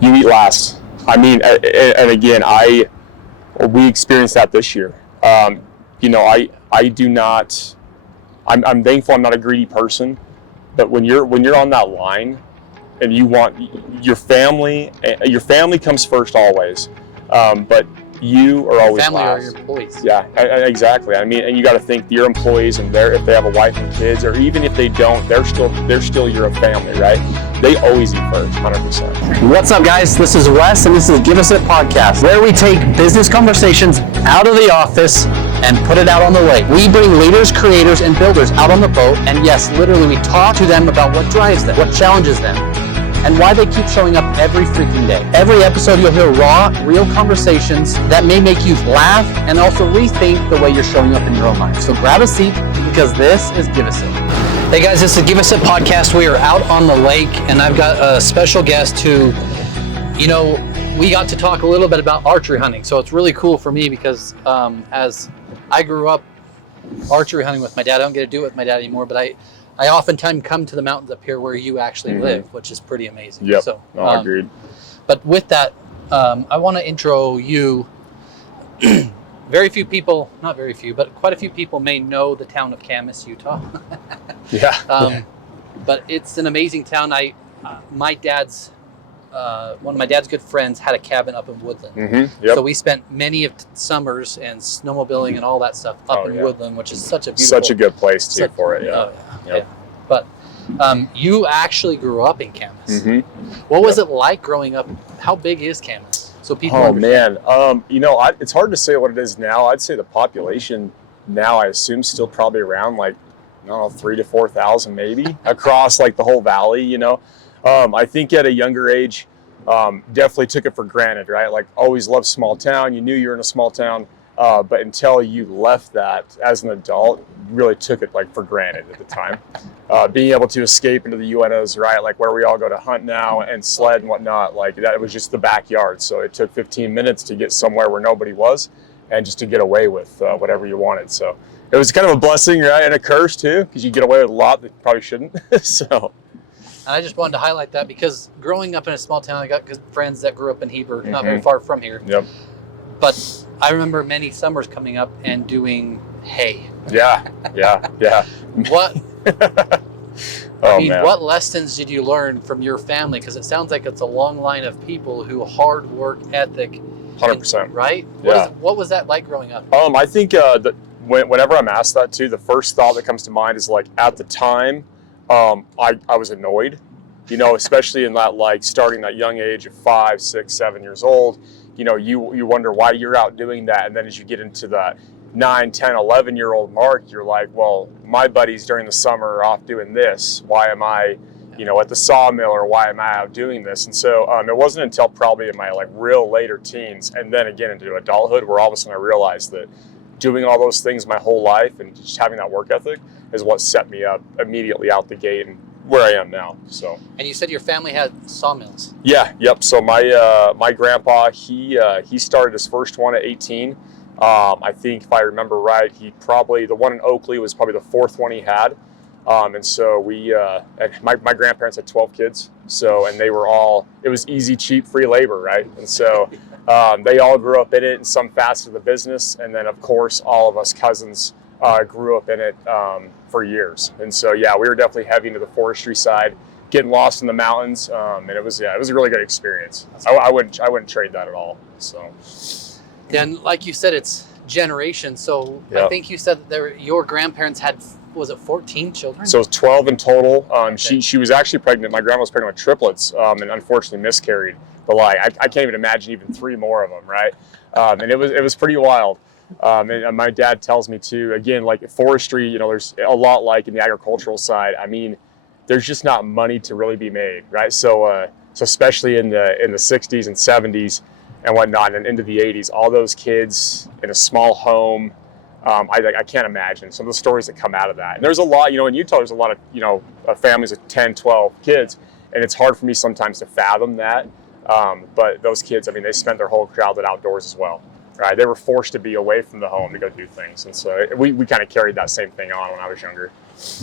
you eat last. I mean, and again, we experienced that this year. I do not. I'm thankful I'm not a greedy person, but when you're on that line, and you want your family comes first always, but you are always family last. Or your employees. Yeah, exactly. I mean, and you got to think your employees and if they have a wife and kids, or even if they don't, they're still your family, right? They always eat first, 100%. What's up, guys? This is Wes, and this is Give Us It Podcast, where we take business conversations out of the office and put it out on the lake. We bring leaders, creators, and builders out on the boat, and yes, literally, we talk to them about what drives them, what challenges them, and why they keep showing up every freaking day. Every episode, you'll hear raw, real conversations that may make you laugh and also rethink the way you're showing up in your own life. So grab a seat, because this is Give Us It. Hey guys, this is Give Us It Podcast. We are out on the lake, and I've got a special guest who, we got to talk a little bit about archery hunting. So it's really cool for me because as I grew up archery hunting with my dad, I don't get to do it with my dad anymore, but I oftentimes come to the mountains up here where you actually live, which is pretty amazing. Yep. So, Agreed. But with that, I want to intro you. Very few people, not very few, but quite a few people may know the town of Camas, Utah. Yeah. But it's an amazing town. My dad's, one of my dad's good friends had a cabin up in Woodland. Mm-hmm. Yep. So we spent many of summers and snowmobiling and all that stuff up in Woodland, which is such a beautiful... Such a good place, too, for it, yeah. Oh, yeah. Yep. Yeah. But you actually grew up in Camas. Mm-hmm. What was it like growing up? How big is Camas? So people understand. Man. It's hard to say what it is now. I'd say the population now, I assume, still probably around 3,000 to 4,000 maybe across the whole valley. I think at a younger age, definitely took it for granted, right? Always loved small town. You knew you were in a small town, but until you left that as an adult, really took it for granted at the time. Being able to escape into the UNOs, right? Where we all go to hunt now and sled and whatnot, that was just the backyard. So it took 15 minutes to get somewhere where nobody was, and just to get away with whatever you wanted. So it was kind of a blessing, right? And a curse too, because you get away with a lot that you probably shouldn't. So. And I just wanted to highlight that because growing up in a small town, I got good friends that grew up in Heber, not very far from here. Yep. But I remember many summers coming up and doing hay. Yeah. What? Man. What lessons did you learn from your family? Because it sounds like it's a long line of people who hard work ethic. 100%. Right? Yeah. What was that like growing up? I think whenever I'm asked that too, the first thought that comes to mind is at the time, I was annoyed, especially in that starting that young age of 5, 6, 7 years old. You wonder why you're out doing that, and then as you get into the 9, 10, 11-year-old mark, you're like, well, my buddies during the summer are off doing this. Why am I, at the sawmill, or why am I out doing this? And so it wasn't until probably in my real later teens, and then again into adulthood, where all of a sudden I realized that doing all those things my whole life and just having that work ethic is what set me up immediately out the gate and where I am now. So. And you said your family had sawmills. Yeah. Yep. So my grandpa, he started his first one at 18. I think if I remember right, the one in Oakley was probably the fourth one he had. And so my grandparents had 12 kids. So, and they were all, it was easy, cheap, free labor, right? And so they all grew up in it in some facet of the business. And then of course, all of us cousins grew up in it for years. And so, we were definitely heavy into the forestry side, getting lost in the mountains. And it was a really good experience. I wouldn't trade that at all. So. Then, like you said, it's generations. So I think you said that your grandparents had, was it 14 children? So it was 12 in total. She was actually pregnant. My grandma was pregnant with triplets, and unfortunately miscarried. But I can't even imagine even 3 more of them, right? And it was pretty wild. And my dad tells me too, again, forestry, there's a lot in the agricultural side. I mean, there's just not money to really be made, right? So especially in the 60s and 70s and whatnot, and into the 80s, all those kids in a small home, I can't imagine some of the stories that come out of that. And there's a lot, in Utah, there's a lot of families with 10, 12 kids, and it's hard for me sometimes to fathom that. But those kids, they spent their whole childhood outdoors as well. Right, they were forced to be away from the home to go do things, and so we kind of carried that same thing on when I was younger.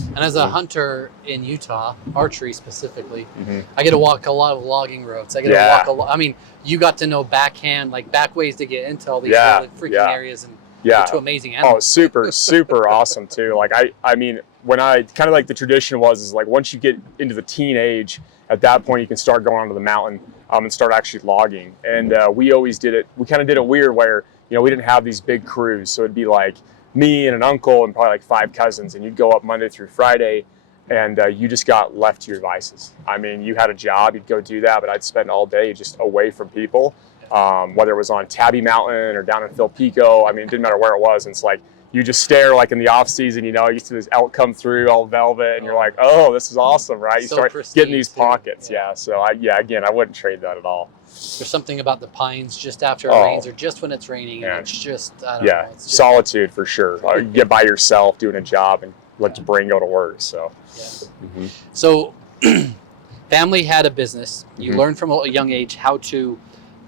And as a hunter in Utah, archery specifically, Mm-hmm. I get to walk a lot of logging roads. I get to walk I mean, you got to know backhand, like back ways to get into all these really freaking areas, and Yeah. to amazing animals. Oh, super awesome too. Like I mean, when I kind of like the tradition is like once you get into the teen age, at that point you can start going onto the mountain and start actually logging. And we always did it. We kind of did it weird where we didn't have these big crews, so it'd be like me and an uncle and probably like 5 cousins, and you'd go up Monday through Friday, and you just got left to your devices. I mean, you had a job, you'd go do that, but I'd spend all day just away from people. Whether it was on Tabby Mountain or down in Phil Pico, I mean, it didn't matter where it was. And it's like, you just stare like in the off season, you see this elk come through all velvet and you're like, oh, this is awesome, right? You start getting these pockets. Yeah. So again, I wouldn't trade that at all. There's something about the pines just after it rains or just when it's raining. And it's just, I don't know. It's just solitude for sure. You get by yourself doing a job and let your brain go to work. So, So family had a business. You learned from a young age how to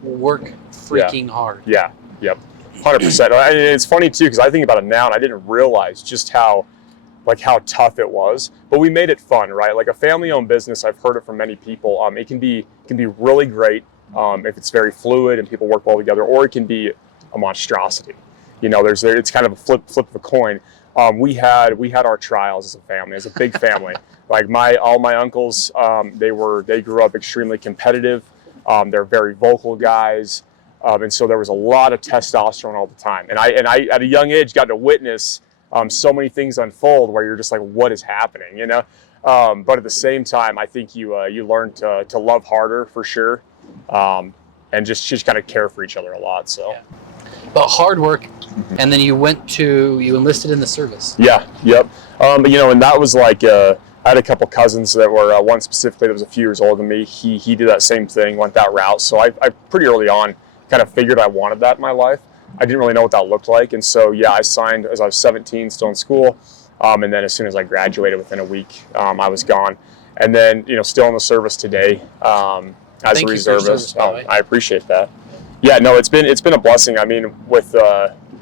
work freaking hard. Yeah. Yep. 100%. And it's funny too, because I think about it now and I didn't realize just how tough it was, but we made it fun, right? Like a family-owned business, I've heard it from many people. It can be really great if it's very fluid and people work well together, or it can be a monstrosity. It's kind of a flip of a coin. We had our trials as a family, as a big family. Like all my uncles, they grew up extremely competitive. They're very vocal guys. And so there was a lot of testosterone all the time. And I at a young age got to witness so many things unfold where you're just like, what is happening, But at the same time, I think you learn to love harder for sure, and just kind of care for each other a lot. So, but hard work, and then you enlisted in the service. Yeah, yep. But and that was like I had a couple cousins that were one specifically that was a few years older than me. He did that same thing, went that route. So I pretty early on kind of figured I wanted that in my life. I didn't really know what that looked like. And so, I signed as I was 17, still in school. And then as soon as I graduated, within a week, I was gone. And then, still in the service today as a reservist. I appreciate that. Yeah, no, it's been a blessing. I mean,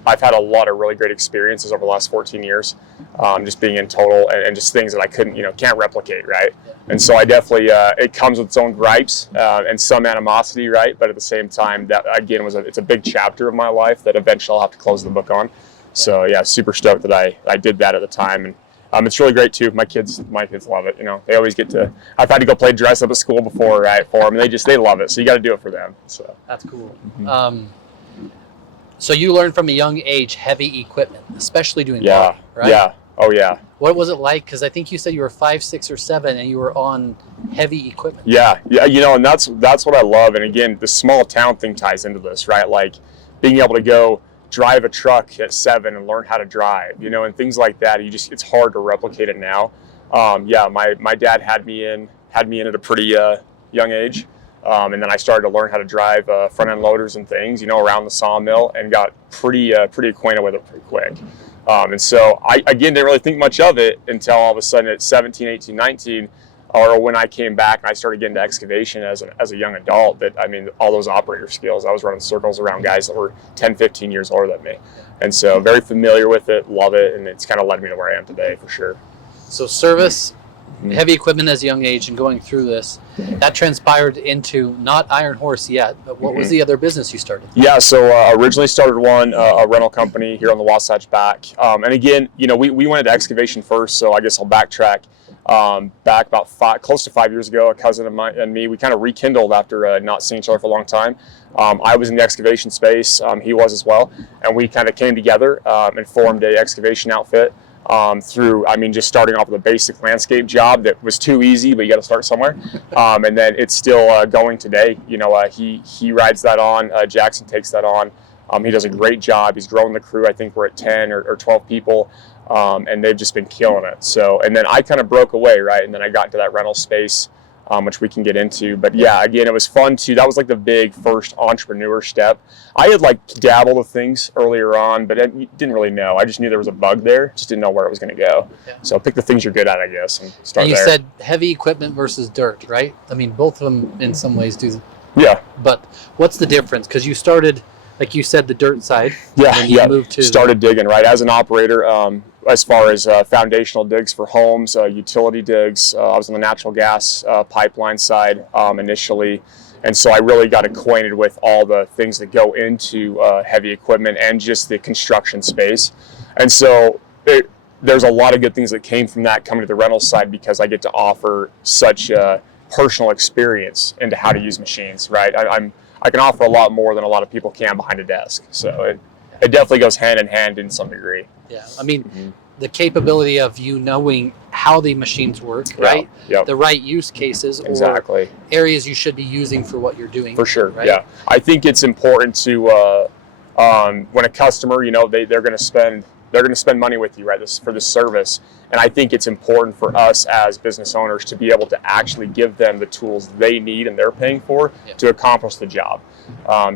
I've had a lot of really great experiences over the last 14 years, just being in total and just things that I can't replicate, right? And so I definitely, it comes with its own gripes and some animosity, right? But at the same time, that again it's a big chapter of my life that eventually I'll have to close the book on. So super stoked that I did that at the time. And it's really great too. My kids love it. They always get to, I've had to go play dress up at school before, right, for them, and they love it. So you got to do it for them. So that's cool. So you learned from a young age heavy equipment, especially doing logging, right? Yeah. Oh yeah. What was it like? Because I think you said you were 5, 6, or 7, and you were on heavy equipment. Yeah. And that's what I love. And again, the small town thing ties into this, right? Like being able to go drive a truck at 7 and learn how to drive, and things like that. It's hard to replicate it now. My dad had me in at a pretty young age. And then I started to learn how to drive front end loaders and things, around the sawmill, and got pretty acquainted with it pretty quick. And so I, again, didn't really think much of it until all of a sudden at 17, 18, 19, or when I came back and I started getting to excavation as a young adult, all those operator skills, I was running circles around guys that were 10, 15 years older than me. And so very familiar with it, love it, and it's kind of led me to where I am today for sure. So service, heavy equipment as a young age, and going through this, that transpired into not Iron Horse yet, but what was the other business you started? Yeah, so originally started a rental company here on the Wasatch Back. And again, we went into excavation first, so I guess I'll backtrack. Back about close to 5 years ago, a cousin of mine and me, we kind of rekindled after not seeing each other for a long time. I was in the excavation space, he was as well, and we kind of came together and formed a excavation outfit. Through, just starting off with a basic landscape job that was too easy, but you got to start somewhere. And then it's still going today. He rides that on. Jackson takes that on. He does a great job. He's growing the crew. I think we're at 10 or 12 people, and they've just been killing it. So, and then I kind of broke away, right? And then I got into that rental space, which we can get into. But yeah, again, it was fun too. That was like the big first entrepreneur step. I had dabbled with things earlier on, but I didn't really know. I just knew there was a bug there, just didn't know where it was going to go. Yeah. So pick the things you're good at, I guess, and start there. And you said heavy equipment versus dirt, right? Both of them in some ways do. Yeah. But what's the difference? Because you started, like you said, the dirt side. Yeah. Moved to started digging, right? As an operator, as far as foundational digs for homes, utility digs. I was on the natural gas pipeline side initially. And so I really got acquainted with all the things that go into heavy equipment and just the construction space. And so there's a lot of good things that came from that coming to the rental side, because I get to offer such a personal experience into how to use machines, right? I can offer a lot more than a lot of people can behind a desk. So it definitely goes hand in hand in some degree. Yeah, I mean, the capability of you knowing how the machines work, right? Yep. The right use cases Exactly. or areas you should be using for what you're doing. For sure, right? yeah. I think it's important to, when a customer, they're going to spend money with you, right, for this service. And I think it's important for us as business owners to be able to actually give them the tools they need and they're paying for to accomplish the job.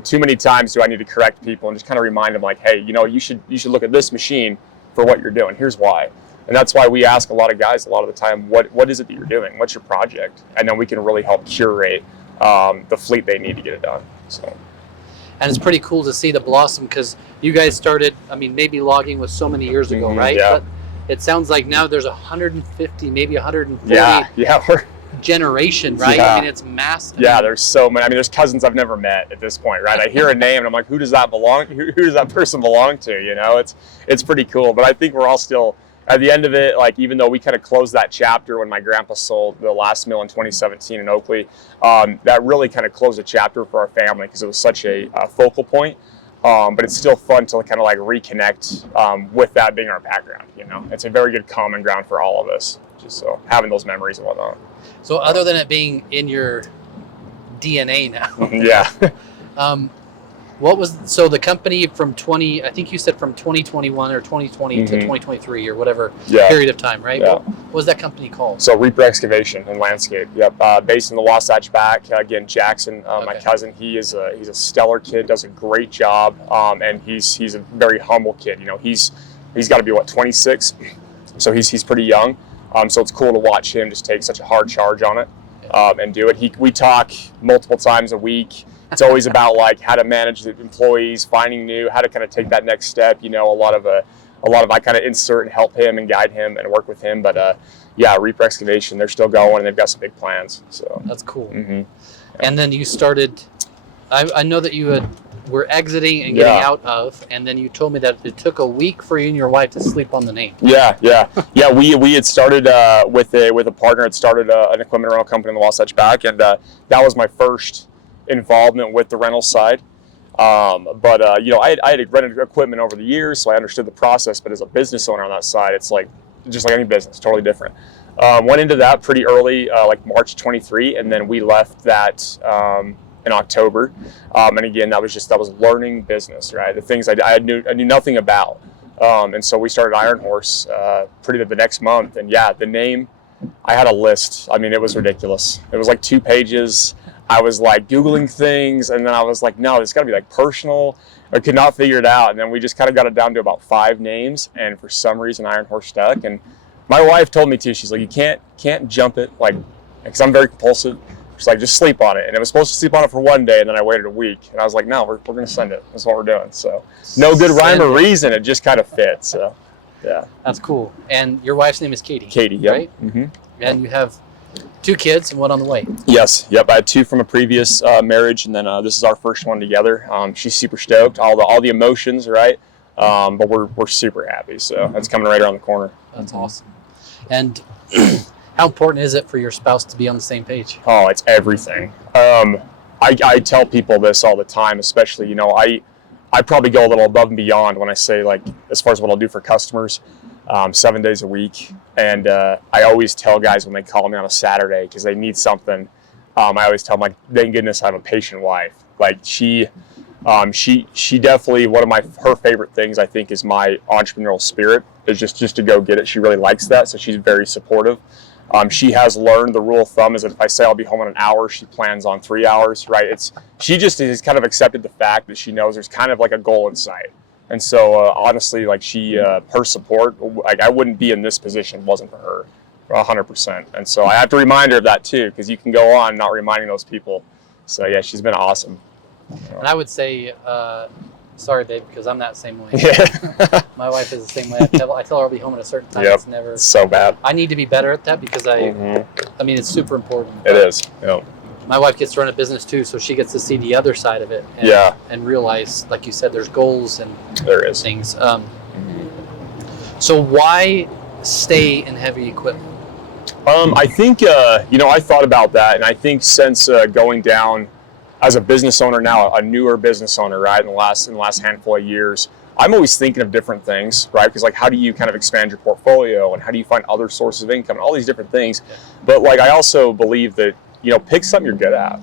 Too many times do I need to correct people and just kind of remind them, like, hey, you should look at this machine for what you're doing. Here's why. And that's why we ask a lot of guys a lot of the time, what is it that you're doing? What's your project? And then we can really help curate the fleet they need to get it done. So. And it's pretty cool to see the blossom, because you guys started, maybe logging was so many years ago, right? Yeah. But it sounds like now there's 150, maybe 140 Yeah. generation, right? Yeah. It's massive. Yeah, there's so many. There's cousins I've never met at this point, right? I hear a name and I'm like, who does that belong? Who does that person belong to? It's pretty cool. But I think we're all still at the end of it. Like, even though we kind of closed that chapter when my grandpa sold the last mill in 2017 in Oakley, that really kind of closed a chapter for our family, because it was such a focal point. But it's still fun to kind of like reconnect with that being our background. It's a very good common ground for all of us. Just so having those memories and whatnot. So other than it being in your DNA now, yeah. So the company from I think you said from 2021 or 2020 to 2023 or whatever period of time, right? Yeah. What was that company called? So Reaper Excavation and Landscape. Yep. Based in the Wasatch Back. Again, Jackson, my cousin, he's a stellar kid, does a great job. And he's a very humble kid. He's got to be 26. So he's pretty young. So it's cool to watch him just take such a hard charge on it and do it. We talk multiple times a week. It's always about like how to manage the employees, finding new, how to kind of take that next step. A lot of I kind of insert and help him and guide him and work with him. But Reaper Excavation, they're still going and they've got some big plans. So that's cool. Mm-hmm. Yeah. And then you started. I know that you were exiting and getting out of, and then you told me that it took a week for you and your wife to sleep on the name. Yeah. We had started with a partner. Had started an equipment rental company in the Wasatch Back, and that was my first involvement with the rental side. I had rented equipment over the years, so I understood the process. But as a business owner on that side, it's like just like any business, totally different. Went into that pretty early, like March 23, and then we left that in October. And again, that was learning business, right? The things I knew nothing about. And so we started Iron Horse pretty the next month. And the name, I had a list. It was ridiculous. It was like 2 pages. I was like Googling things, and then I was like, no, it's got to be like personal. I could not figure it out. And then we just kind of got it down to about 5 names. And for some reason, Iron Horse stuck. And my wife told me too, she's like, you can't jump it, like, because I'm very compulsive. She's like, just sleep on it. And it was supposed to sleep on it for 1 day, and then I waited a week. And I was like, no, we're going to send it. That's what we're doing. So no good rhyme or reason. It just kind of fits. So, yeah. That's cool. And your wife's name is Katie. Katie, yeah. Right? Mm-hmm. And you have 2 kids and one on the way. Yes. Yep. I had 2 from a previous marriage, and then this is our first one together. She's super stoked. All the emotions, right? But we're super happy. So that's coming right around the corner. That's awesome. And how important is it for your spouse to be on the same page? Oh, it's everything. I tell people this all the time, especially, I probably go a little above and beyond when I say, like, as far as what I'll do for customers, 7 days a week. And I always tell guys when they call me on a Saturday because they need something, I always tell them, like, thank goodness I have a patient wife. Like, she definitely, one of her favorite things, I think, is my entrepreneurial spirit, is just to go get it. She really likes that, so she's very supportive. She has learned the rule of thumb is that if I say I'll be home in an hour, she plans on 3 hours, right? She just has kind of accepted the fact that she knows there's kind of like a goal in sight. And so honestly, like, her support, like, I wouldn't be in this position if it wasn't for her, 100%. And so I have to remind her of that too, because you can go on not reminding those people. So yeah, she's been awesome. And I would say Sorry, babe, because I'm that same way. Yeah. My wife is the same way. I tell her I'll be home at a certain time. Yep. It's never. It's so bad. I need to be better at that because I mean, it's super important. It is. Yep. My wife gets to run a business too, so she gets to see the other side of it. And, and realize, like you said, there's goals and things. So why stay in heavy equipment? I think I thought about that, and I think since going down as a business owner now, a newer business owner, right, in the last handful of years, I'm always thinking of different things, right? Because like, how do you kind of expand your portfolio, and how do you find other sources of income, and all these different things. But like, I also believe that pick something you're good at,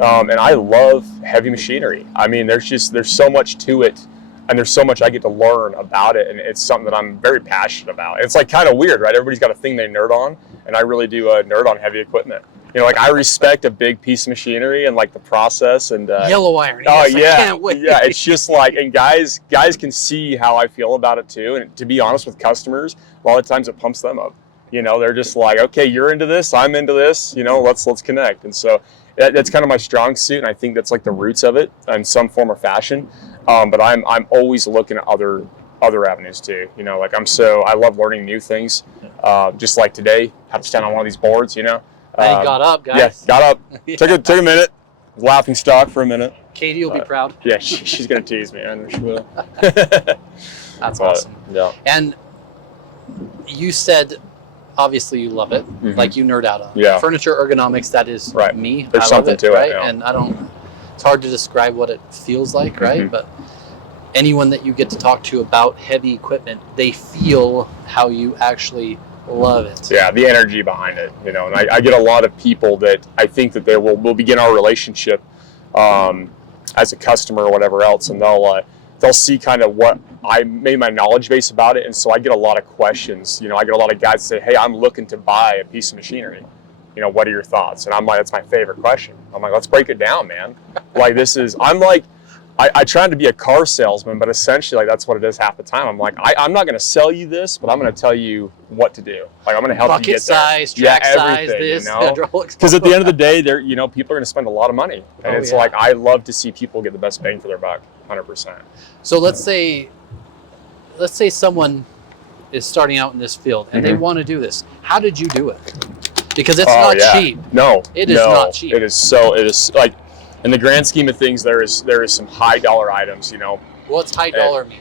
and I love heavy machinery. I mean, there's so much to it, and there's so much I get to learn about it, and it's something that I'm very passionate about. It's like kind of weird, right? Everybody's got a thing they nerd on, and I really do nerd on heavy equipment. Like I respect a big piece of machinery and like the process and yellow iron. Oh yes, yeah, I can't wait. Yeah. It's just like, and guys can see how I feel about it too. And to be honest with customers, a lot of times it pumps them up. They're just like, okay, you're into this, I'm into this. Let's connect. And so that's kind of my strong suit, and I think that's like the roots of it in some form or fashion. But I'm always looking at other avenues too. Like I love learning new things. Just like today, had to stand on one of these boards. I got up, guys. Yeah, got up. Took a minute. Laughing stock for a minute. Katie will be proud. Yeah, she's gonna tease me. I know she will. That's awesome. Yeah. And you said, obviously, you love it. Like you nerd out on it. Yeah. Furniture ergonomics. That is me. There's something to it, right? Yeah. And I don't. It's hard to describe what it feels like, right? But anyone that you get to talk to about heavy equipment, they feel how you actually love it. Yeah, the energy behind it, and I get a lot of people that I think that we'll begin our relationship as a customer or whatever else, and they'll see kind of what I made my knowledge base about it, and so I get a lot of questions. I get a lot of guys say, hey, I'm looking to buy a piece of machinery. What are your thoughts? And I'm like, that's my favorite question. I'm like, let's break it down, man. Like I tried to be a car salesman, but essentially like that's what it is half the time. I'm like, I'm not going to sell you this, but I'm going to tell you what to do. Like I'm going to help you get there. Bucket size, track size, this, hydraulics. Because at the end of the day, people are going to spend a lot of money, and it's like I love to see people get the best bang for their buck, 100%. So let's say someone is starting out in this field and they want to do this. How did you do it? Because it's not cheap. No, it is not cheap. It is like. In the grand scheme of things, there is some high dollar items, What's high dollar mean?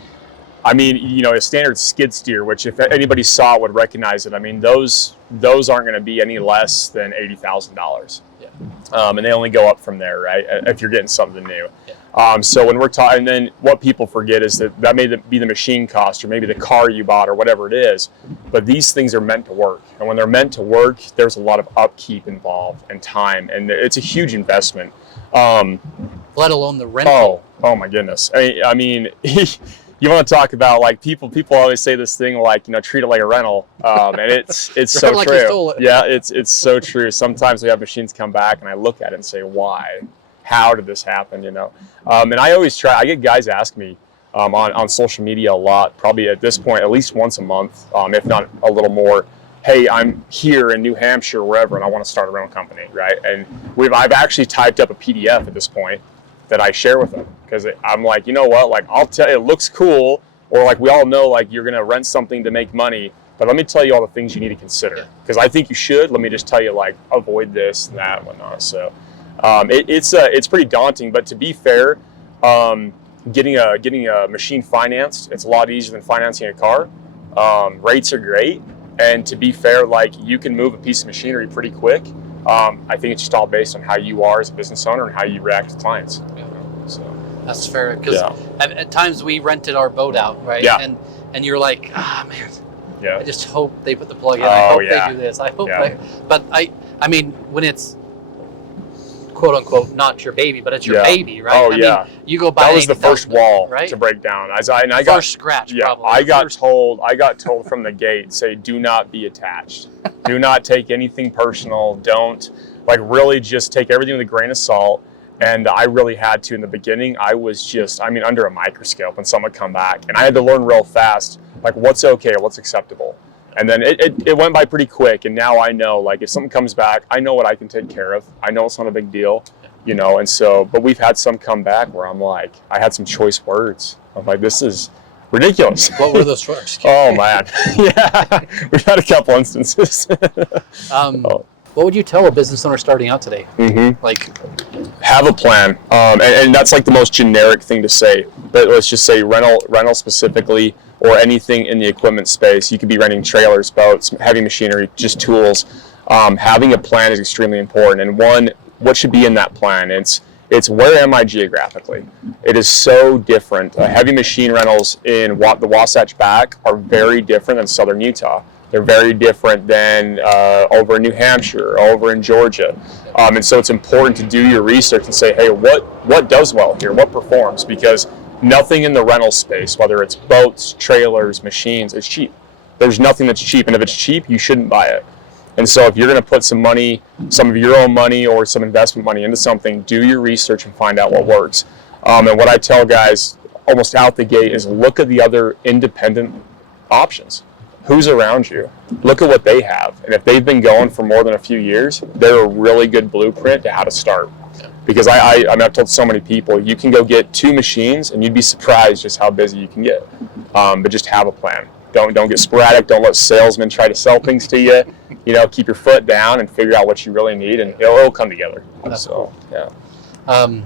I mean, a standard skid steer, which if anybody saw it would recognize it. I mean, those aren't going to be any less than $80,000. Yeah. And they only go up from there, right? If you're getting something new. Yeah. So when we're talking, and then what people forget is that may be the machine cost or maybe the car you bought or whatever it is, but these things are meant to work. And when they're meant to work, there's a lot of upkeep involved and time, and it's a huge investment. Let alone the rental. Oh my goodness. I mean, you want to talk about like people always say this thing like, treat it like a rental. And it's so like true. You stole it. Yeah, it's so true. Sometimes we have machines come back and I look at it and say, why? How did this happen? And I always I get guys ask me on social media a lot, probably at this point, at least once a month, if not a little more. Hey, I'm here in New Hampshire, wherever, and I want to start a rental company, right? And I've actually typed up a PDF at this point that I share with them, because I'm like, you know what? Like, I'll tell you, it looks cool, or like we all know, like you're gonna rent something to make money, but let me tell you all the things you need to consider, because I think you should. Let me just tell you, like, avoid this and that and whatnot. So it's pretty daunting, but to be fair, getting a machine financed, it's a lot easier than financing a car. Rates are great. And to be fair, like you can move a piece of machinery pretty quick. I think it's just all based on how you are as a business owner and how you react to clients. So that's fair, because at times we rented our boat out, right? Yeah. And you're like, man, yeah. I just hope they put the plug in. I hope they do this. I hope but I mean, when it's quote unquote not your baby, but it's your baby, right? Oh, I mean, you go buy that was the first wall right? to break down. I got first scratch. Yeah, probably. I got told from the gate, say, do not be attached. Do not take anything personal. Don't really just take everything with a grain of salt. And I really had to in the beginning. I was under a microscope when someone come back, and I had to learn real fast, like what's okay, what's acceptable. And then it went by pretty quick, and now I know, like, if something comes back, I know what I can take care of. I know it's not a big deal. you know, and so, but we've had some come back where I'm like, I had some choice words. I'm like, this is ridiculous. What were those choices? Oh man, yeah, we've had a couple instances. What would you tell a business owner starting out today? Like, have a plan, and that's like the most generic thing to say. But let's just say rental specifically, or anything in the equipment space. You could be renting trailers, boats, heavy machinery, just tools. Having a plan is extremely important. And what should be in that plan? It's where am I geographically? It is so different. Heavy machine rentals in the Wasatch Back are very different than Southern Utah. They're very different than over in New Hampshire, over in Georgia. And so it's important to do your research and say, hey, what does well here? What performs? Because nothing in the rental space, whether it's boats, trailers, machines, is cheap. There's nothing that's cheap. And if it's cheap, you shouldn't buy it. And so if you're going to put some money, some of your own money or some investment money into something, do your research and find out what works. And what I tell guys almost out the gate is look at the other independent options. Who's around you? Look at what they have. And if they've been going for more than a few years, they're a really good blueprint to how to start. Because I've told so many people, you can go get 2 machines and you'd be surprised just how busy you can get. But just have a plan. Don't get sporadic. Don't let salesmen try to sell things to you. You know, keep your foot down and figure out what you really need, and it'll come together. That's so, cool. Yeah.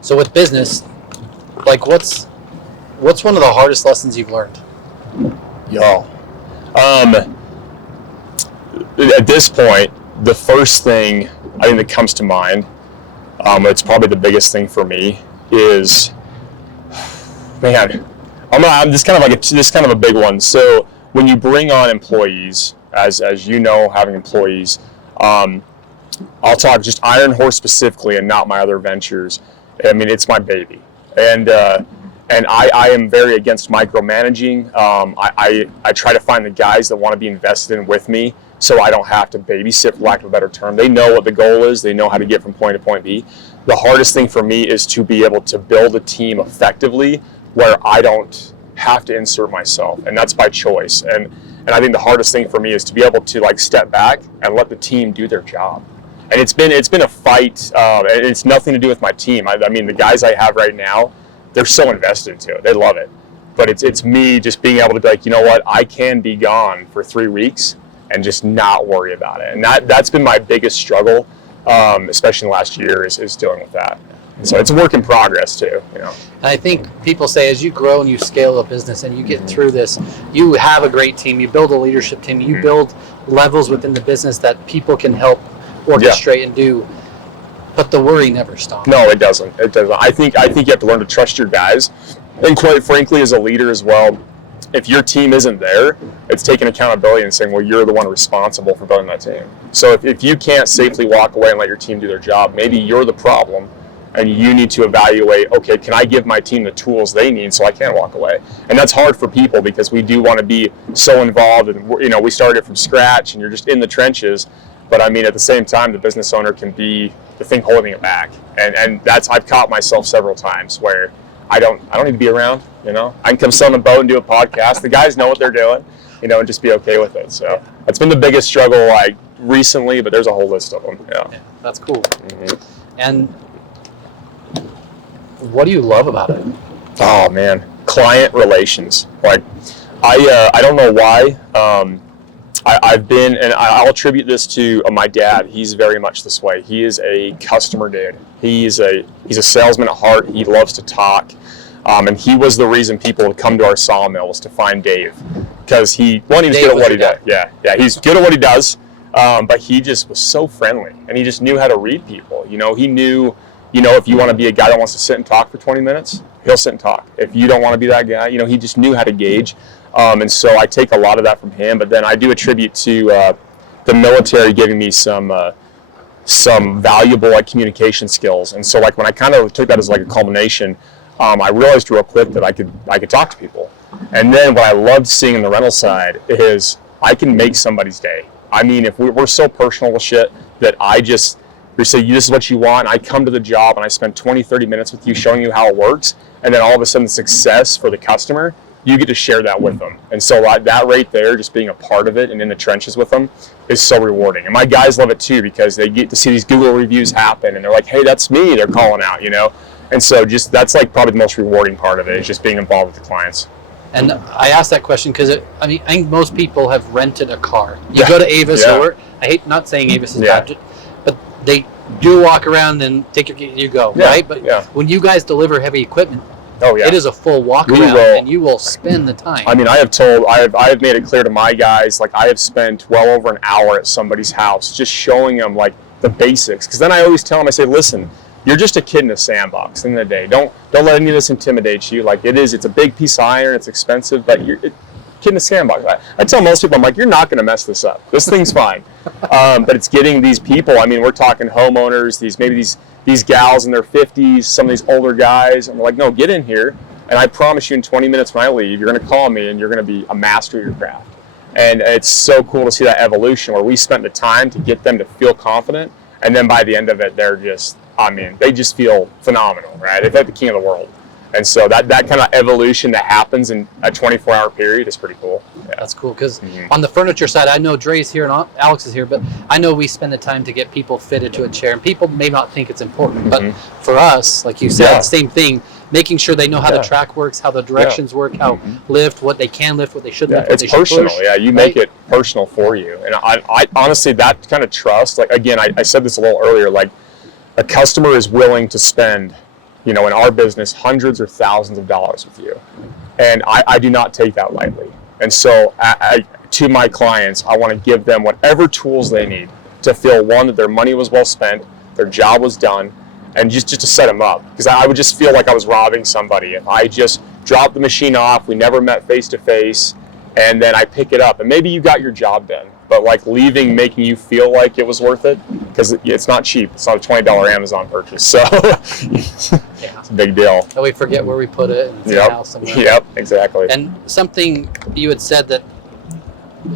So with business, like what's one of the hardest lessons you've learned? At this point, the first thing I think that comes to mind, it's probably the biggest thing for me, is, man, this kind of a big one. So when you bring on employees, as you know, having employees, I'll talk just Iron Horse specifically and not my other ventures. I mean, it's my baby, and I am very against micromanaging. I try to find the guys that want to be invested in with me, so I don't have to babysit, for lack of a better term. They know what the goal is. They know how to get from point to point B. The hardest thing for me is to be able to build a team effectively where I don't have to insert myself, and that's by choice. And I think the hardest thing for me is to be able to like step back and let the team do their job. And it's been a fight, and it's nothing to do with my team. I mean, the guys I have right now, they're so invested into it. They love it. But it's me just being able to be like, you know what, I can be gone for 3 weeks and just not worry about it. And that's been my biggest struggle, especially in the last year, is dealing with that. So it's a work in progress too, you know. And I think people say as you grow and you scale a business and you get through this, you have a great team, you build a leadership team, you build levels within the business that people can help orchestrate and do. But the worry never stops. No, it doesn't. It doesn't. I think you have to learn to trust your guys. And quite frankly, as a leader as well, if your team isn't there, it's taking accountability and saying, well, you're the one responsible for building that team. So if you can't safely walk away and let your team do their job, maybe you're the problem. And you need to evaluate, okay, can I give my team the tools they need so I can walk away? And that's hard for people because we do want to be so involved, and you know, we started from scratch and you're just in the trenches. But I mean, at the same time, the business owner can be the thing holding it back. And that's, I've caught myself several times where I don't need to be around, you know? I can come sit on the boat and do a podcast. The guys know what they're doing, you know, and just be okay with it. So that's been the biggest struggle like recently, but there's a whole list of them. Yeah, that's cool. And what do you love about it? Oh man, client relations. Like, I don't know why. I've been, and I'll attribute this to my dad. He's very much this way. He is a customer dude. He's a salesman at heart. He loves to talk, and he was the reason people would come to our sawmills to find Dave, because he was good at what he does. Yeah, he's good at what he does, but he just was so friendly, and he just knew how to read people. You know, he knew. You know, if you want to be a guy that wants to sit and talk for 20 minutes, he'll sit and talk. If you don't want to be that guy, you know, he just knew how to gauge. And so I take a lot of that from him. But then I do attribute to the military giving me some valuable like communication skills. And so like when I kind of took that as like a culmination, I realized real quick that I could talk to people. And then what I loved seeing in the rental side is I can make somebody's day. I mean, if we're so personal with shit that we say, this is what you want. I come to the job and I spend 20, 30 minutes with you showing you how it works. And then all of a sudden success for the customer, you get to share that with them. And so that right there, just being a part of it and in the trenches with them is so rewarding. And my guys love it too, because they get to see these Google reviews happen and they're like, hey, that's me, they're calling out, you know? And so just that's like probably the most rewarding part of it, is just being involved with the clients. And I asked that question because I think most people have rented a car. You go to Avis, or I hate not saying Avis is bad, but they do walk around and take you go, right? But when you guys deliver heavy equipment, it is a full walk around, and you will spend the time. I mean, I have made it clear to my guys, like I have spent well over an hour at somebody's house just showing them like the basics. Because then I always tell them, I say, listen, you're just a kid in a sandbox. At the end of the day, don't let any of this intimidate you. Like it's a big piece of iron, it's expensive, but you're a kid in a sandbox. I tell most people, I'm like, you're not going to mess this up. This thing's fine. But it's getting these people. I mean, we're talking homeowners, these gals in their 50s, some of these older guys, and we're like, no, get in here, and I promise you in 20 minutes when I leave, you're going to call me and you're going to be a master of your craft. And it's so cool to see that evolution where we spent the time to get them to feel confident, and then by the end of it, they're just, I mean, they just feel phenomenal, right? They feel like the king of the world. And so that kind of evolution that happens in a 24-hour period is pretty cool. Yeah. That's cool, because on the furniture side, I know Dre's here and Alex is here, but I know we spend the time to get people fitted to a chair, and people may not think it's important, but for us, like you said, same thing, making sure they know how the track works, how the directions work, how lift, what they can lift, what they should lift, what they should push. It's personal, you make it personal for you. And I honestly, that kind of trust, like again, I said this a little earlier, like a customer is willing to spend, you know, in our business, hundreds or thousands of dollars with you. And I do not take that lightly. And so to my clients, I want to give them whatever tools they need to feel, one, that their money was well spent, their job was done, and just to set them up. Because I would just feel like I was robbing somebody if I just dropped the machine off, we never met face to face, and then I pick it up. And maybe you got your job done, but like leaving making you feel like it was worth it, because it's not cheap. It's not a $20 Amazon purchase, so it's a big deal. And we forget where we put it, and it's in the house somewhere. Yep, exactly. And something you had said that,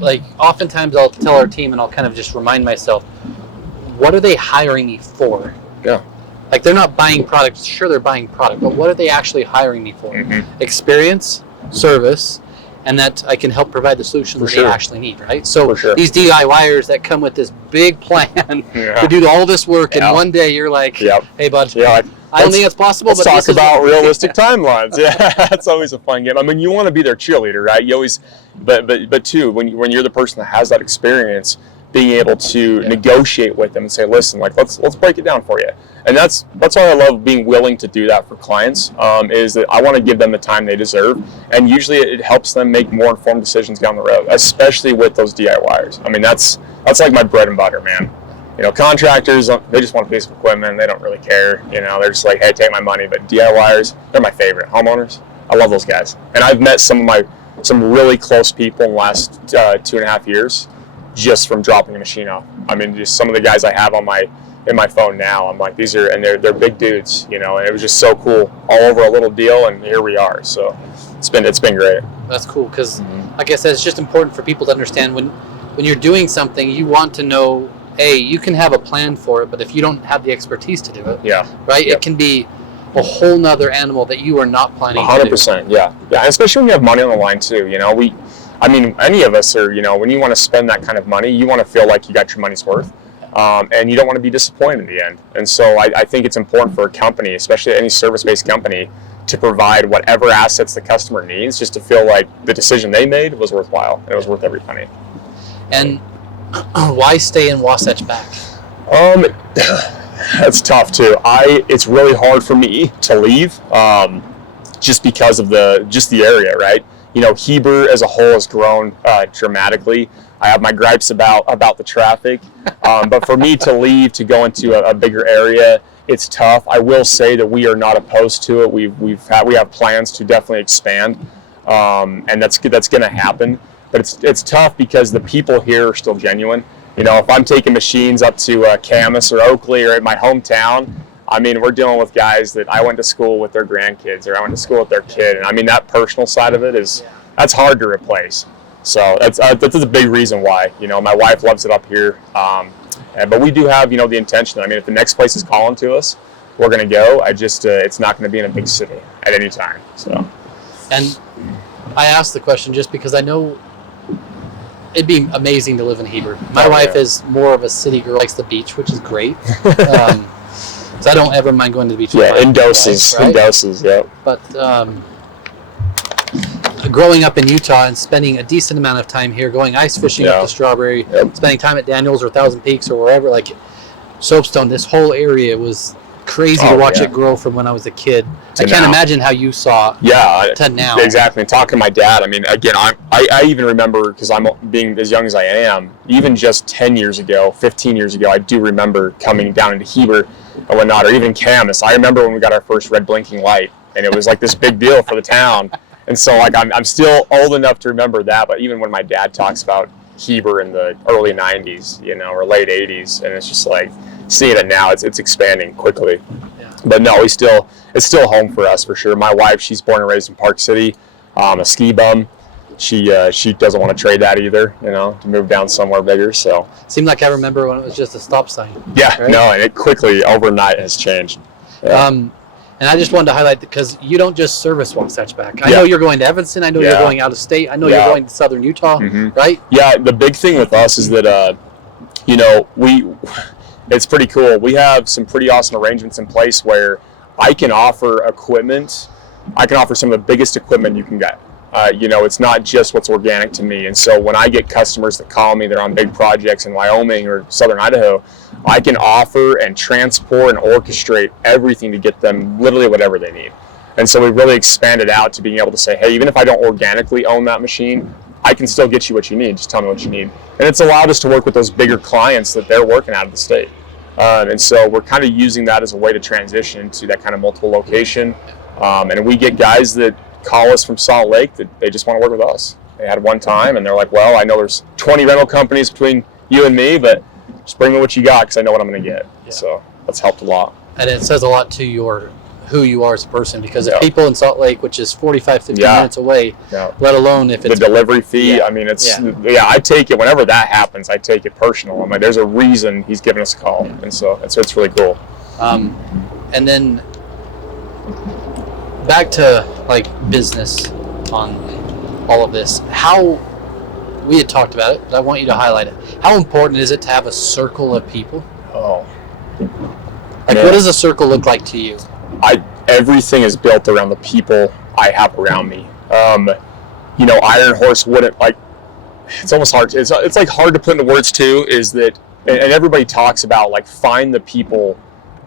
like, oftentimes I'll tell our team, and I'll kind of just remind myself, what are they hiring me for? Yeah. Like, they're not buying products. Sure, they're buying product, but what are they actually hiring me for? Experience, service, and that I can help provide the solution that they actually need, right? So these DIYers that come with this big plan to do all this work, and one day you're like, hey, bud, I don't think that's possible. Let's talk about realistic timelines. Yeah, that's always a fun game. I mean, you want to be their cheerleader, right? You always, but too, when you're the person that has that experience, being able to negotiate with them and say, listen, like let's break it down for you. And that's why I love being willing to do that for clients, is that I want to give them the time they deserve. And usually it helps them make more informed decisions down the road, especially with those DIYers. I mean, that's like my bread and butter, man. You know, contractors, they just want a piece of equipment. They don't really care. You know, they're just like, hey, take my money. But DIYers, they're my favorite. Homeowners, I love those guys. And I've met some really close people in the last 2.5 years just from dropping a machine off. I mean, just some of the guys I have in my phone now, I'm like, they're big dudes, you know, and it was just so cool, all over a little deal, and here we are. So it's been great. That's cool, because like I said, it's just important for people to understand when you're doing something, you want to know, you can have a plan for it, but if you don't have the expertise to do it, right, it can be a whole nother animal that you are not planning 100%, to do. Yeah, and especially when you have money on the line too, you know, any of us are, you know, when you want to spend that kind of money, you want to feel like you got your money's worth. And you don't want to be disappointed in the end. And so I think it's important for a company, especially any service-based company, to provide whatever assets the customer needs, just to feel like the decision they made was worthwhile and it was worth every penny. And why stay in Wasatch back? That's tough too. It's really hard for me to leave, just because of the area, right? You know, Heber as a whole has grown dramatically. I have my gripes about the traffic, but for me to leave to go into a bigger area, it's tough. I will say that we are not opposed to it. We have plans to definitely expand, and that's going to happen. But it's tough because the people here are still genuine. You know, if I'm taking machines up to Camas or Oakley or in my hometown, I mean, we're dealing with guys that I went to school with their grandkids, or I went to school with their kid, and I mean that personal side of it that's hard to replace. So that's a big reason why. You know, my wife loves it up here, but we do have, you know, the intention. I mean, if the next place is calling to us, we're going to go. It's not going to be in a big city at any time. So, and I asked the question just because I know it'd be amazing to live in Heber. My wife is more of a city girl, likes the beach, which is great. So I don't ever mind going to the beach. Yeah, in doses, right? In doses, yeah. But growing up in Utah and spending a decent amount of time here, going ice fishing up the Strawberry, spending time at Daniels or Thousand Peaks or wherever, like Soapstone, this whole area was crazy to watch it grow from when I was a kid. I can't imagine how you saw to now. Exactly. Talking to my dad, I mean, again, I even remember, because I'm being as young as I am, even just 10 years ago, 15 years ago, I do remember coming down into Heber and whatnot, or even Camas. I remember when we got our first red blinking light, and it was like this big deal for the town. And so, like, I'm still old enough to remember that, but even when my dad talks about Heber in the early 90s, you know, or late 80s, and it's just like, seeing it now, it's expanding quickly. Yeah. But no, it's still home for us for sure. My wife, she's born and raised in Park City, a ski bum. She doesn't want to trade that either, you know, to move down somewhere bigger. So seemed like I remember when it was just a stop sign. Yeah, right? No, and it quickly overnight has changed. Yeah. And I just wanted to highlight, because you don't just service Wasatch back. I know you're going to Evanston. I know you're going out of state. I know you're going to southern Utah, right? Yeah, the big thing with us is that, you know, it's pretty cool. We have some pretty awesome arrangements in place where I can offer equipment. I can offer some of the biggest equipment you can get. You know, it's not just what's organic to me. And so when I get customers that call me, they're on big projects in Wyoming or southern Idaho, I can offer and transport and orchestrate everything to get them literally whatever they need. And so we really expanded out to being able to say, hey, even if I don't organically own that machine, I can still get you what you need. Just tell me what you need. And it's allowed us to work with those bigger clients that they're working out of the state. And so we're kind of using that as a way to transition to that kind of multiple location. And we get guys that call us from Salt Lake that they just want to work with us. They had one time and they're like, well, I know there's 20 rental companies between you and me, but just bring me what you got because I know what I'm going to get. Yeah. So that's helped a lot. And it says a lot to who you are as a person, because if people in Salt Lake, which is 45, 50 minutes away, let alone if it's the delivery fee. I mean, it's I take it whenever that happens. I take it personal. I'm like, there's a reason he's giving us a call, and so it's really cool. And then back to like business on all of this. How we had talked about it, but I want you to highlight it. How important is it to have a circle of people? Like, what does a circle look like to you? Everything is built around the people I have around me. You know, Iron Horse wouldn't, like, it's almost hard. It's like hard to put into words too, is that, and everybody talks about like, find the people,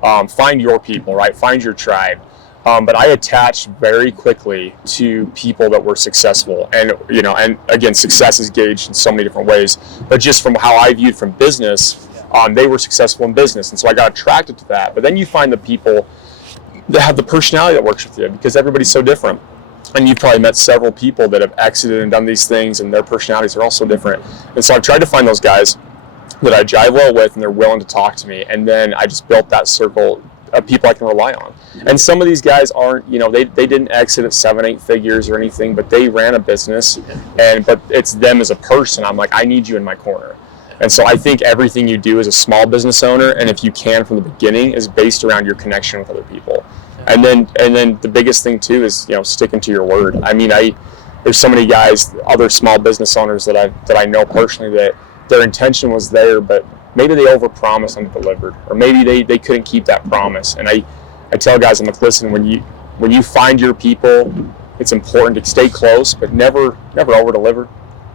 find your people, right? Find your tribe. But I attached very quickly to people that were successful, and you know, and again, success is gauged in so many different ways. But just from how I viewed from business, they were successful in business, and so I got attracted to that. But then you find the people that have the personality that works with you, because everybody's so different. And you've probably met several people that have exited and done these things, and their personalities are all so different. And so I've tried to find those guys that I jive well with, and they're willing to talk to me. And then I just built that circle of people I can rely on. And some of these guys aren't, you know, they didn't exit at 7-8 figures or anything, but they ran a business, but it's them as a person. I'm like, I need you in my corner. And so I think everything you do as a small business owner, and if you can from the beginning, is based around your connection with other people. And then the biggest thing too is, you know, sticking to your word. I mean, there's so many guys, other small business owners that I know personally, that their intention was there, but maybe they overpromised and delivered, or maybe they couldn't keep that promise. And I tell guys, I'm like, listen, when you find your people, it's important to stay close, but never over deliver.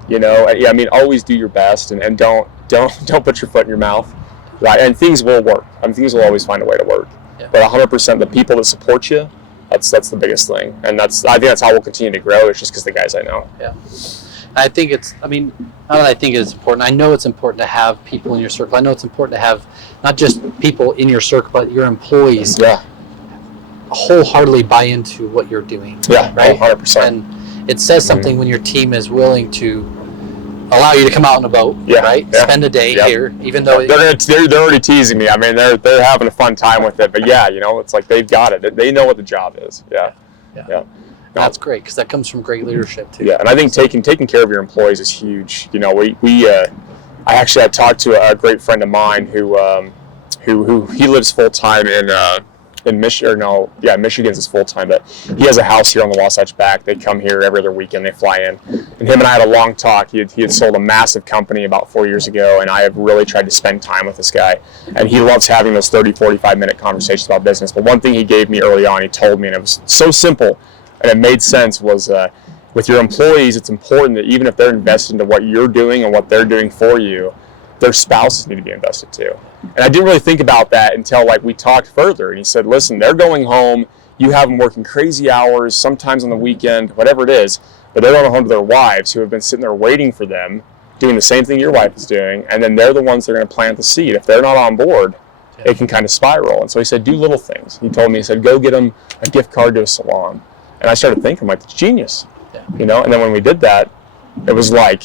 You know, I mean, always do your best, and don't put your foot in your mouth, right? And things will work. I mean, things will always find a way to work. Yeah. But 100%, the people that support you, that's the biggest thing, and I think that's how we'll continue to grow. It's just because the guys I know. Yeah, I think it's important. I know it's important to have people in your circle. I know it's important to have not just people in your circle, but your employees. Yeah. Wholeheartedly buy into what you're doing. Yeah, right. 100%. And it says something when your team is willing to allow you to come out on a boat, right? Yeah. Spend a day here, even though they're already teasing me. I mean, they're having a fun time with it. But yeah, you know, it's like they've got it. They know what the job is. Yeah. That's great, because that comes from great leadership too. Yeah, and I think taking care of your employees is huge. You know, I talked to a great friend of mine who he lives full time in in Michigan, Michigan's is full-time, but he has a house here on the Wasatch Back. They come here every other weekend, they fly in. And him and I had a long talk. He had sold a massive company about 4 years ago, and I have really tried to spend time with this guy. And he loves having those 30, 45-minute conversations about business. But one thing he gave me early on, he told me, and it was so simple, and it made sense, was with your employees, it's important that even if they're invested into what you're doing and what they're doing for you, their spouses need to be invested too. And I didn't really think about that until like we talked further. And he said, listen, they're going home. You have them working crazy hours, sometimes on the weekend, whatever it is. But they're going home to their wives who have been sitting there waiting for them, doing the same thing your wife is doing. And then they're the ones that are going to plant the seed. If they're not on board, it can kind of spiral. And so he said, do little things. He told me, he said, go get them a gift card to a salon. And I started thinking, like, it's genius. Yeah. You know, and then when we did that, it was like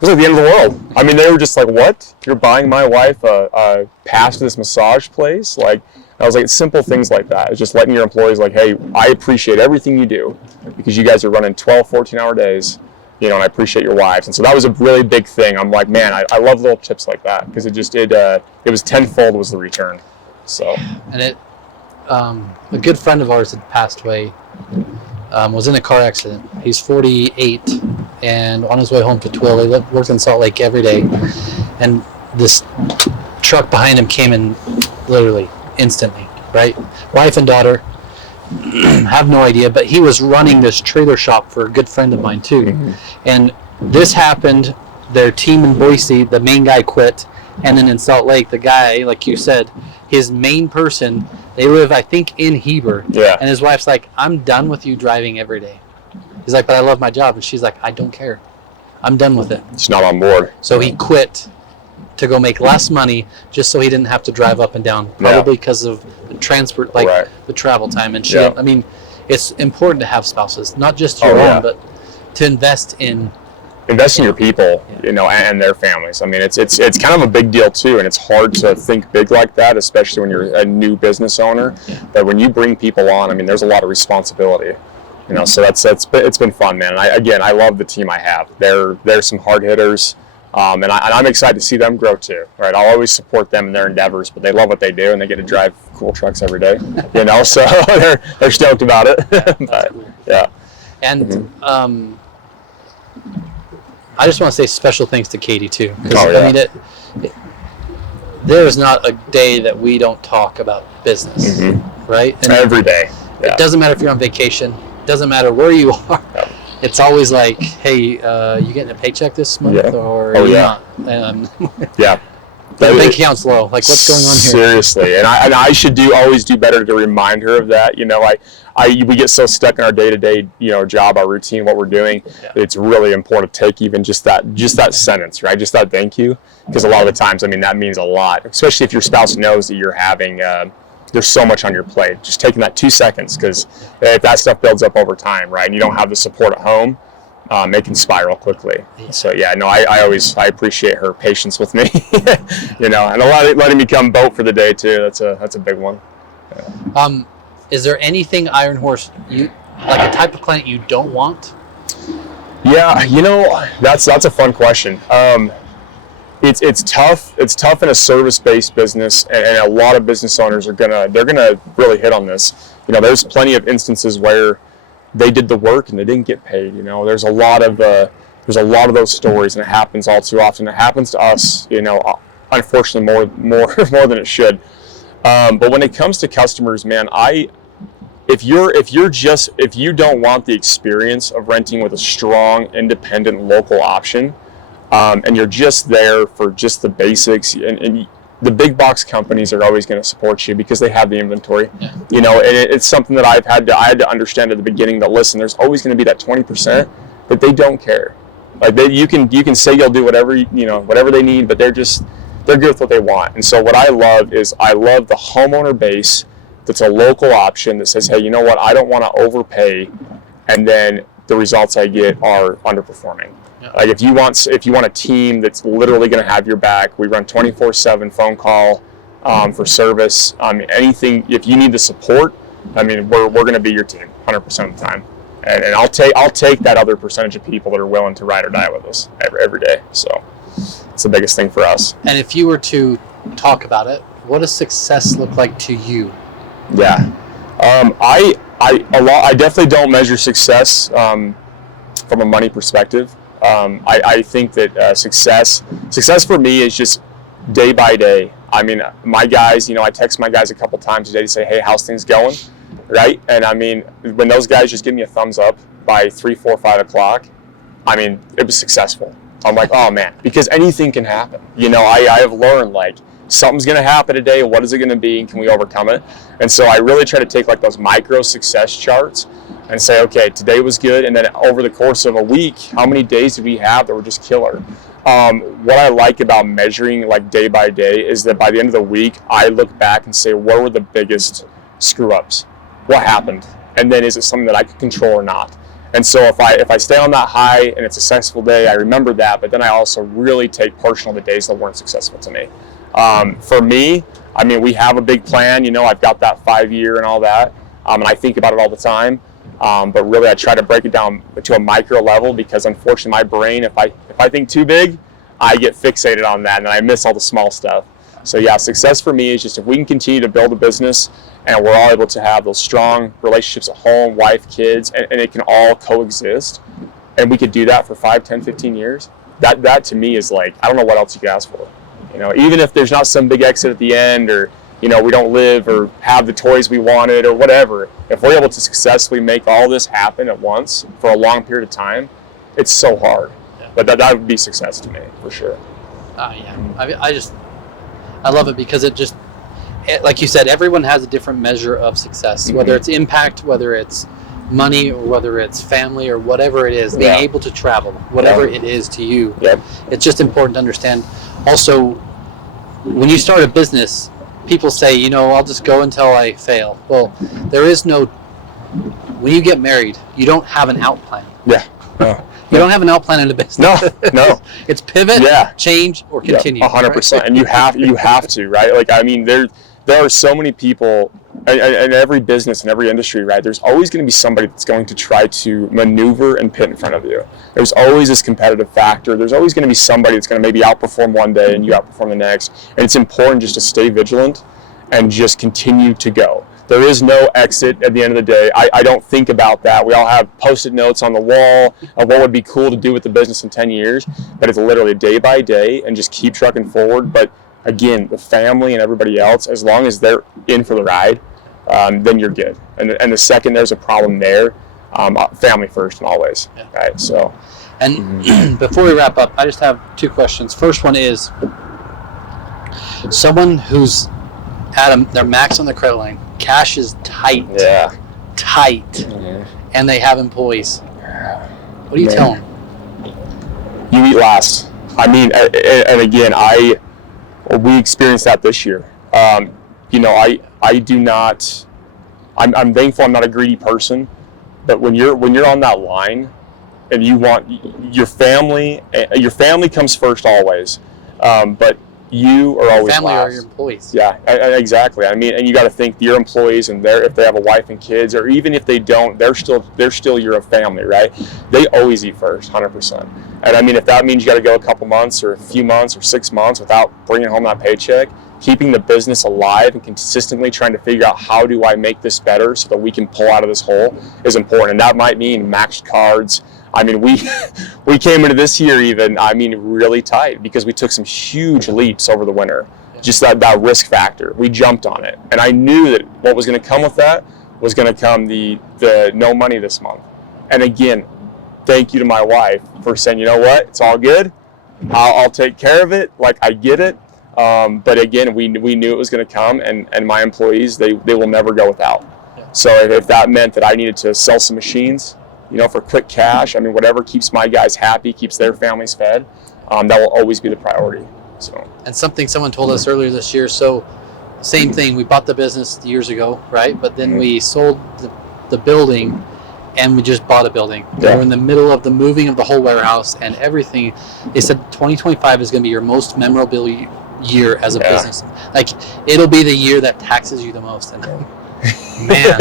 the end of the world. I mean, they were just like, what? You're buying my wife a pass to this massage place? Like, I was like, simple things like that. It's just letting your employees like, hey, I appreciate everything you do because you guys are running 12, 14-hour days, you know, and I appreciate your wives. And so that was a really big thing. I'm like, man, I love little tips like that because it was tenfold was the return. So. And a good friend of ours had passed away. Was in a car accident. He's 48 and on his way home to Twill. He worked in Salt Lake every day, and this truck behind him came in literally instantly, right? Wife and daughter have no idea, but he was running this trailer shop for a good friend of mine too. Mm-hmm. And this happened, their team in Boise, the main guy quit, and then in Salt Lake, the guy, like you said, his main person, they live, I think, in Heber. Yeah. And his wife's like, I'm done with you driving every day. He's like, but I love my job. And she's like, I don't care. I'm done with it. She's not on board. So he quit to go make less money just so he didn't have to drive up and down, probably because of the transport, like the travel time. And she, I mean, it's important to have spouses, not just your own, but to invest in your people, you know, and their families. I mean, it's kind of a big deal too, and it's hard to think big like that, especially when you're a new business owner. Yeah. But when you bring people on, I mean, there's a lot of responsibility, you know. So it's been fun, man. And I love the team I have. They're some hard hitters, and I'm excited to see them grow too. Right, I'll always support them in their endeavors, but they love what they do, and they get to drive cool trucks every day, you know. So they're stoked about it. But, yeah. And I just want to say special thanks to Katie too. I mean, there is not a day that we don't talk about business, right? And every day. Yeah. It doesn't matter if you're on vacation. It doesn't matter where you are. Yeah. It's always like, hey, you getting a paycheck this month or not? Yeah. The bank account's low. Like, what's going on here? Seriously, and I should always do better to remind her of that. You know, we get so stuck in our day-to-day, you know, job, our routine, what we're doing. Yeah. It's really important to take even just that sentence, right? Just that thank you, because a lot of the times, I mean, that means a lot. Especially if your spouse knows that you're having, there's so much on your plate. Just taking that 2 seconds, because if that stuff builds up over time, right, and you don't have the support at home, it can spiral quickly. Yeah. So I appreciate her patience with me, you know, and letting me come boat for the day too. That's a big one. Yeah. Is there anything Iron Horse you like, a type of client you don't want? Yeah, you know, that's a fun question. It's tough. It's tough in a service-based business, and a lot of business owners are gonna really hit on this. You know, there's plenty of instances where they did the work and they didn't get paid. You know, there's a lot of those stories, and it happens all too often. It happens to us, you know, unfortunately more than it should. But when it comes to customers, man, if you don't want the experience of renting with a strong, independent, local option, and you're just there for just the basics, and the big box companies are always going to support you because they have the inventory, you know, and it's something that I had to understand at the beginning that, listen, there's always going to be that 20% that they don't care. Like you can say you'll do whatever, you know, whatever they need, but they're good with what they want. And so what I love the homeowner base that's a local option that says, hey, you know what, I don't want to overpay, and then the results I get are underperforming. Yeah. Like if you want a team that's literally going to have your back, we run 24/7 phone call for service. Anything, if you need the support, I mean, we're going to be your team 100% of the time. And I'll take that other percentage of people that are willing to ride or die with us every day. So it's the biggest thing for us. And if you were to talk about it, what does success look like to you? Yeah. I definitely don't measure success from a money perspective. I think that success for me is just day by day. I mean, my guys, I text my guys a couple times a day to say, hey, how's things going? Right? And I mean, when those guys just give me a thumbs up by 3, 4, 5 o'clock, I mean, it was successful. I'm like, oh man, because anything can happen. I have learned, like, something's going to happen today. What is it going to be? And can we overcome it? And so I really try to take like those micro success charts and say, okay, today was good. And then over the course of a week, how many days did we have that were just killer? What I like about measuring like day by day is that by the end of the week, I look back and say, what were the biggest screw ups? What happened? And then is it something that I could control or not? And so if I stay on that high and it's a successful day, I remember that, but then I also really take personal the days that weren't successful to me. For me, I mean, we have a big plan, I've got that 5-year and all that, and I think about it all the time, but really I try to break it down to a micro level because unfortunately my brain, if I think too big, I get fixated on that and I miss all the small stuff. So yeah, success for me is just if we can continue to build a business and we're all able to have those strong relationships at home, wife, kids, and it can all coexist, and we could do that for 5, 10, 15 years, that to me is like, I don't know what else you could ask for. Even if there's not some big exit at the end or, we don't live or have the toys we wanted or whatever, if we're able to successfully make all this happen at once for a long period of time, it's so hard. Yeah. But that would be success to me, for sure. Yeah. I love it because like you said, everyone has a different measure of success, whether it's impact, whether it's money, or whether it's family or whatever it is, being able to travel, whatever it is to you. Yep. It's just important to understand. Also, when you start a business, people say, I'll just go until I fail. Well, there is no, when you get married, you don't have an out plan. Yeah. No. You don't have an out plan in a business. No. It's pivot, change, or continue. 100%. Right? And you have to, right? Like, I mean, there are so many people in every business, in every industry, right? There's always going to be somebody that's going to try to maneuver and pit in front of you. There's always this competitive factor. There's always going to be somebody that's going to maybe outperform one day and you outperform the next. And it's important just to stay vigilant and just continue to go. There is no exit at the end of the day. I don't think about that. We all have Post-it notes on the wall of what would be cool to do with the business in 10 years, but it's literally day by day and just keep trucking forward. But again, the family and everybody else, as long as they're in for the ride, then you're good. And the second there's a problem there, family first and always, right? So. And before we wrap up, I just have 2 questions. First one is, someone who's at their max on the credit line, cash is tight, and they have employees. What do you tell them? You eat last. I mean, and again, we experienced that this year. I do not. I'm thankful I'm not a greedy person, but when you're on that line, and you want your family comes first always, but you are always family last. Or your employees. Yeah, exactly. I mean, and you got to think your employees and if they have a wife and kids, or even if they don't, they're still your family, right? They always eat first, 100%. And I mean, if that means you got to go a couple months or a few months or 6 months without bringing home that paycheck, keeping the business alive and consistently trying to figure out how do I make this better so that we can pull out of this hole is important. And that might mean maxed cards. I mean, we came into this year really tight because we took some huge leaps over the winter. Just that risk factor. We jumped on it. And I knew that what was going to come with that was going to come the no money this month. And again, thank you to my wife for saying, you know what, it's all good. I'll take care of it. Like, I get it. But again, we knew it was going to come, and my employees, they will never go without. Yeah. So if that meant that I needed to sell some machines, for quick cash, I mean, whatever keeps my guys happy, keeps their families fed, that will always be the priority. So. And something someone told us earlier this year, so same thing, we bought the business years ago, right? But then we sold the building, and we just bought a building. Yeah. We're in the middle of the moving of the whole warehouse and everything. They said 2025 is going to be your most memorable year as a business. Like, it'll be the year that taxes you the most. And man,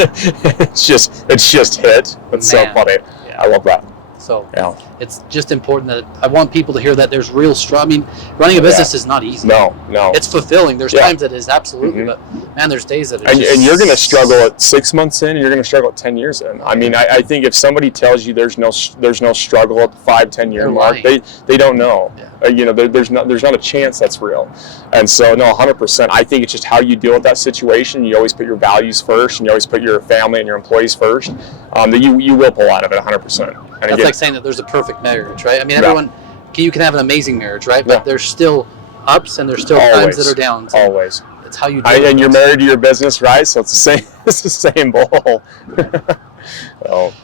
it's just hit. It's so funny. Yeah. I love that. So Yeah. it's just important that I want people to hear that there's real struggle. I mean, running a business is not easy. No. It's fulfilling. There's times that it is absolutely, but man, there's days that it's and you're going to struggle at 6 months in, and you're going to struggle at 10 years in. I mean, I think if somebody tells you there's no struggle at the 5-10 year mark, they don't know. Yeah. There's not a chance that's real. And so, no, 100%. I think it's just how you deal with that situation. You always put your values first, and you always put your family and your employees first. That you will pull out of it 100%. And that's like saying that there's a perfect marriage, right? I mean, everyone, you can have an amazing marriage, right? But there's still ups and there's still times that are downs. Always. It's how you do it. And you're married to your business, right? So it's the same. It's the same bowl.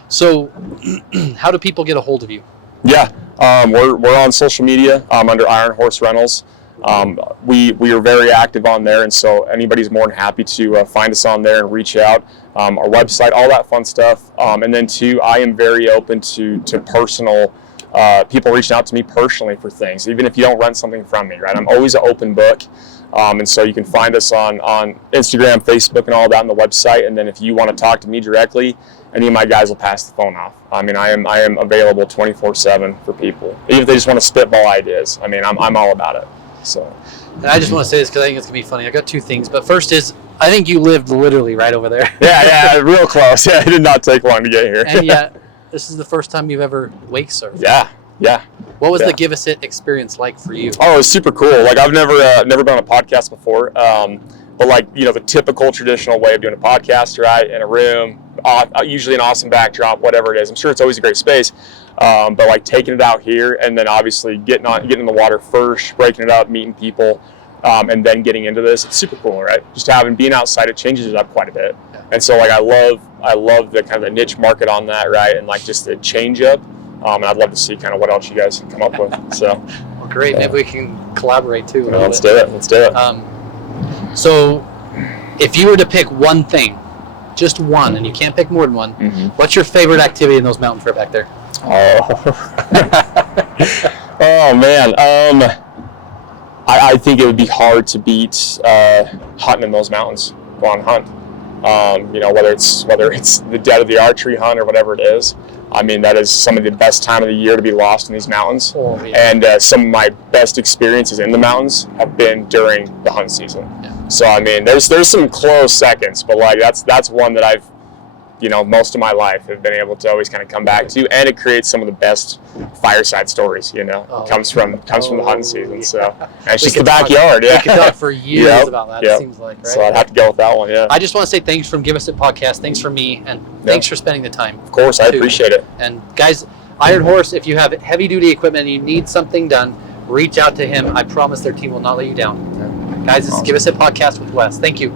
So, how do people get a hold of you? Yeah, we're on social media under Iron Horse Rentals. We are very active on there, and so anybody's more than happy to find us on there and reach out. Our website, all that fun stuff. And then too, I am very open to personal people reaching out to me personally for things, even if you don't rent something from me, right? I'm always an open book. And so you can find us on Instagram, Facebook, and all that on the website. And then if you want to talk to me directly, any of my guys will pass the phone off. I mean, I am available 24/7 for people, even if they just want to spitball ideas. I mean, I'm all about it. So. And I just want to say this because I think it's going to be funny. I got two things, but first is I think you lived literally right over there. Yeah, real close. Yeah, it did not take long to get here. And yet, this is the first time you've ever wake surfed. Yeah. What was the Give Us It experience like for you? Oh, it was super cool. Like I've never been on a podcast before, but like the typical traditional way of doing a podcast, right? In a room, usually an awesome backdrop, whatever it is. I'm sure it's always a great space, but like taking it out here and then obviously getting in the water first, breaking it up, meeting people, and then getting into this. It's super cool, right? Just being outside, it changes it up quite a bit. Yeah. And so like I love the kind of the niche market on that, right? And like just the change up. And I'd love to see kind of what else you guys can come up with. So, well, great. Maybe we can collaborate too. Let's do it. So, if you were to pick one thing, just one, and you can't pick more than one, what's your favorite activity in those mountains right back there? Oh man. I think it would be hard to beat hunting in those mountains. Go on hunt. Whether it's the dead of the archery hunt or whatever it is. I mean, that is some of the best time of the year to be lost in these mountains. Oh, yeah. And some of my best experiences in the mountains have been during the hunt season. Yeah. So, I mean, there's some close seconds, but like that's one that I've, most of my life have been able to always kind of come back to, and it creates some of the best fireside stories, comes from the hunting season. So, and it's just the backyard. We could talk for years about that, it seems like, right? So I'd have to go with that one, yeah. I just want to say thanks from Give Us It Podcast. Thanks for me, and thanks for spending the time. Of course, I appreciate it. And guys, Iron Horse, if you have heavy duty equipment and you need something done, reach out to him. I promise their team will not let you down. Guys, this is Give Us It Podcast with Wes. Thank you.